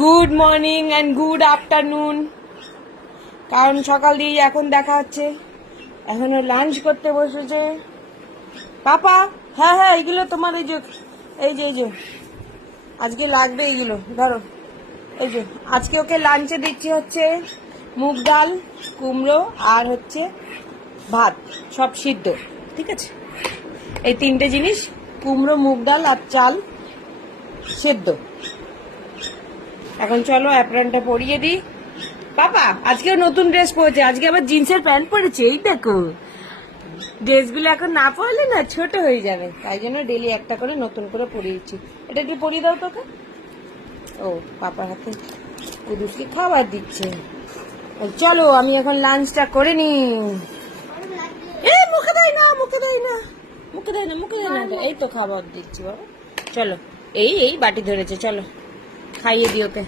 Good morning and good afternoon কারণ সকাল দিয়ে এখন দেখা হচ্ছে। এখনও লাঞ্চ করতে বসেছে। পাপা হ্যাঁ হ্যাঁ এইগুলো তোমার এই যে এই যে এই যে। আজকে লাগবে এইগুলো, ধরো। এই যে, আজকে ওকে লাঞ্চে দিচ্ছি হচ্ছে মুগ ডাল, কুমড়ো আর হচ্ছে ভাত, সব সিদ্ধ, ঠিক আছে? এই তিনটে জিনিস, কুমড়ো, মুগ ডাল আর চাল সেদ্ধ। এখন চলো অ্যাপ্রনটা পরিয়ে দিই। পাপা আজকে নতুন ড্রেস পরেছে। আজকে আবার জিন্সের প্যান্ট পরেছে, এই দেখো। ড্রেসগুলো এখন না পরলে না ছোট হয়ে যাবে। তাই জন্য ডেলি একটা করে নতুন করে পরিয়েছি এটা একটু পরিয়ে দাও তোকে। ও পাপার হাতে কুদুসকে খাবার দিচ্ছে। চলো, আমি এখন লাঞ্চটা করে নি এ, মুখে দেয় না, মুখে দেয় না। মুখে দেয় না, মুখে দেয় না। এই তো খাবার দিচ্ছি বাবা। চলো, এই এই বাটি ধরেছে, চলো। খাইয়ে দিই ওকে